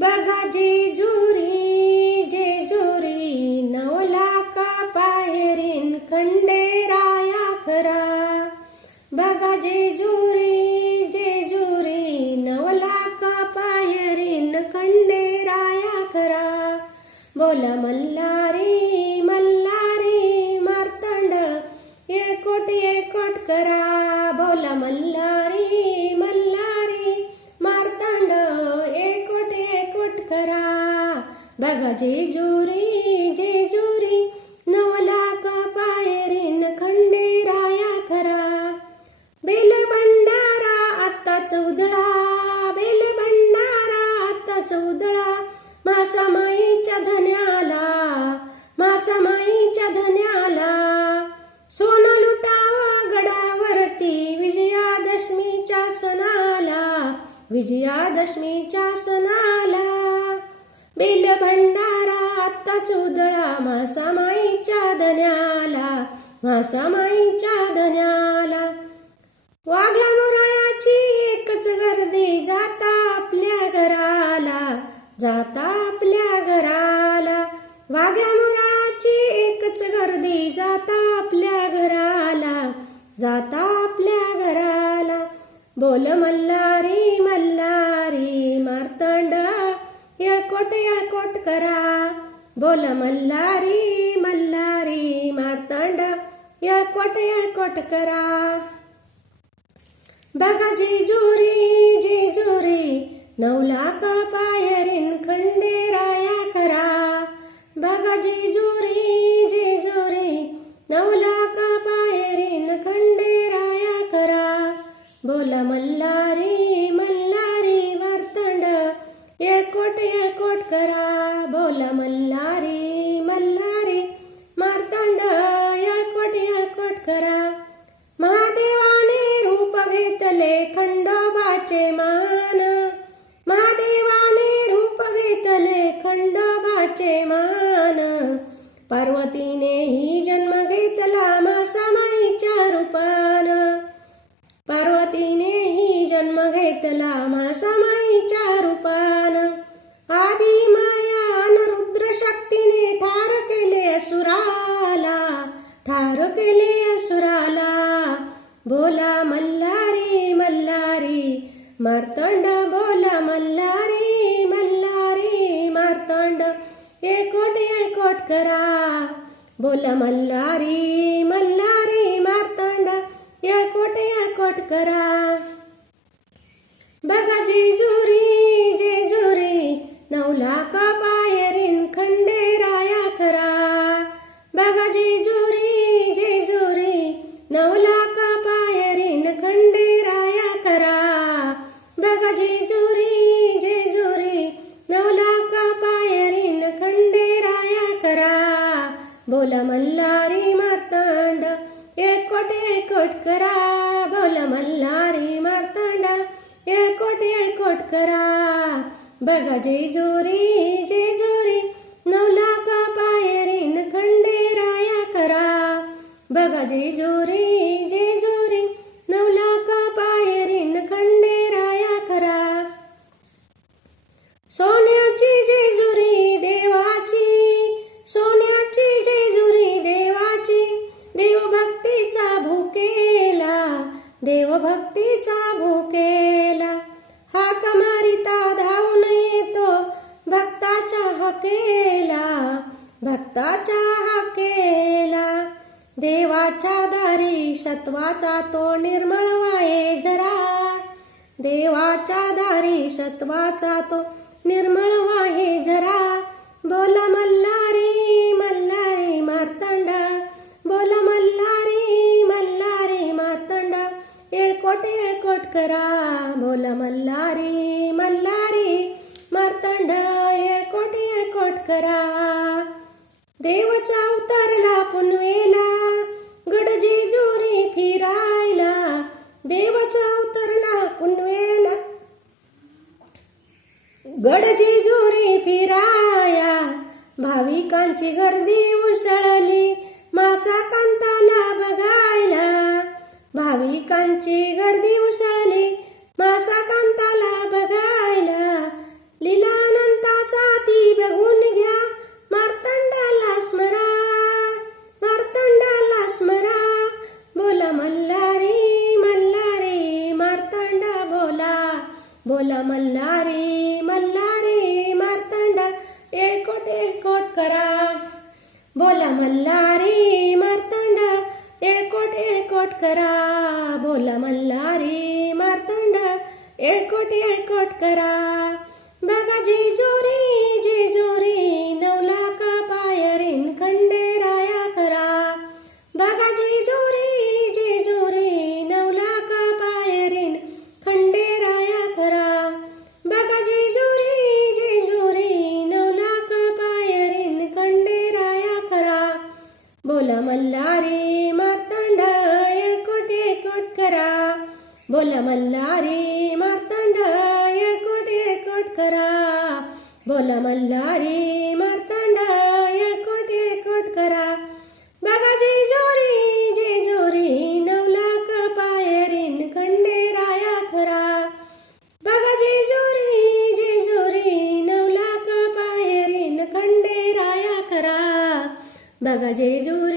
बघा जेजुरी जेजुरी, 9 लाख पायरीन खंडेराया खरा. बघा जेजुरी जेजुरी, 9 लाख पायरीन खंडेराया खरा. बोला मल्हारी मल्हारी मार्तंड, येळकोट येळकोट करा. बोला मल्हारी मल्हारी मार्तंड, येळकोट येळकोट करा. बघा जेजुरी जेजुरी, 9 लाख पायरीन खंडेराया खरा. बेल भंडारा आत्ताच उधळा, बेल भंडारा आत्ताच उधळा. मासा माईच्या धन्याला, मासा माईच्या धन्याला. सोनं लुटावा गडावरती, विजयादशमीच्या सणाला, विजयादशमीच्या सणाला. बेल भंडारा आत्ताच उधळा, मासा माईच्या धन्याला, मासा माईच्या धन्याला. वाघ्या मुरळ्याची एकच गर्दी, जाता आपल्या घराला, जाता आपल्या घराला. वाघ्या मुरळाची एकच गर्दी, जाता आपल्या घराला, जाता आपल्या घराला. बोल मल्हारी मल्हारी मार्तंड, येळकोट येळकोट करा. बोल मल्हारी मल्हारी मार्तंड, येळकोट येळकोट करा. बघा जेजुरी जेजुरी, 9 लाख पायरीन खंडेराया खरा. बघा जेजुरी जेजुरी, 9 लाख पायरीन खंडेराया खरा. बोला मल्हारी मल्हारी मार्तंड, येळकोट येळकोट करा. बोला मल्हारी मल्हारी मार्तंड, येळकोट येळकोट करा. महादेवाने रूप घेतले खंडोबाचे मान, महादेवाने रूप घेतले खंडोबाचे मान. पार्वतीनेही जन्म घेतला मासा माईच्या रूपान, पार्वतीनेही जन्म घेतला मासा माईच्या रूपान. आदी माया रुद्र शक्तीने ठार केले असुराला, ठार केले असुराला. बोला मल्हारी मल्हारी मार्तंड, बोला मल्हारी मल्हारी मार्तंड, येळकोट येळकोट करा. बोला मल्हारी मल्हारी मार्तंड, येळकोट येळकोट करा. बघा जेजुरी जेजुरी, 9 लाख पायरीन खंडेराया खरा. बघा जेजुरी जेजुरी, 9 लाख पायरीन खंडेराया खरा. बघा जेजुरी जेजुरी, 9 लाख पायरीन खंडेराया खरा. बोला मल्हारी मार्तंड, येळकोट येळकोट करा. बोला मल्हारी मार्तंड, येळकोट येळकोट करा. बघा जेजुरी जेजुरी, 9 लाख पायरीन खंडेराया खरा. बघा जेजुरी जेजुरी, 9 लाख पायरीन खंडेराया खरा. सोन्याची जेजुरी देवाची, सोन्याची जेजुरी देवाची. देवभक्तीचा भूकेला, देवभक्तीचा भूकेला. हाक मारिता धावून येतो भक्ताच्या हाकेला, भक्ताच्या हाकेला. देवाच्या दारी सत्वाचा तो निर्मळ वाये जरा, देवाच्या दारी सत्वाचा तो निर्मळ वाहे जरा. बोला मल्हारी मल्हारी मार्तंड, बोला मल्हारी मल्हारी मार्तंड, येळकोट येळकोट करा. बोला मल्हारी मल्हारी मार्तंड, येळकोट येळकोट करा. देवचा अवतरला पुनवेला, गड जेजुरी फिरायला. देवचा अवतरला पुनवेला, गड जेजुरी फिराया. भाविकांची गर्दी उसळली मासा कांताला बघायला. भाविकांची गर्दी उसळली मासा कांताला बघायला. लीलानंद मल्हारी मार्तंड येळकोट येळकोट करा. बोला मल्हारी मार्तंड येळकोट येळकोट करा. बघा जेजुरी जेजुरी 9,00,000 पायरीन खंडेराया करा. बघा जेजुरी जेजुरी 9,00,000 पायरीन खंडेराया करा. बघा जेजुरी जेजुरी 9,00,000 पायरीन खंडेराया करा. बोला मल्हारी मार्तंड येळकोट येळकोट करा. बोला मल्हारी मार्तंड येळकोट येळकोट करा. बोला मल्हारी मार्तंड येळकोट येळकोट करा. बघा जेजुरी जेजुरी 9,00,000 पायरीन खंडेराया करा. बघा जेजुरी जेजुरी 9,00,000 पायरीन खंडेराया करा. बघा जेजुरी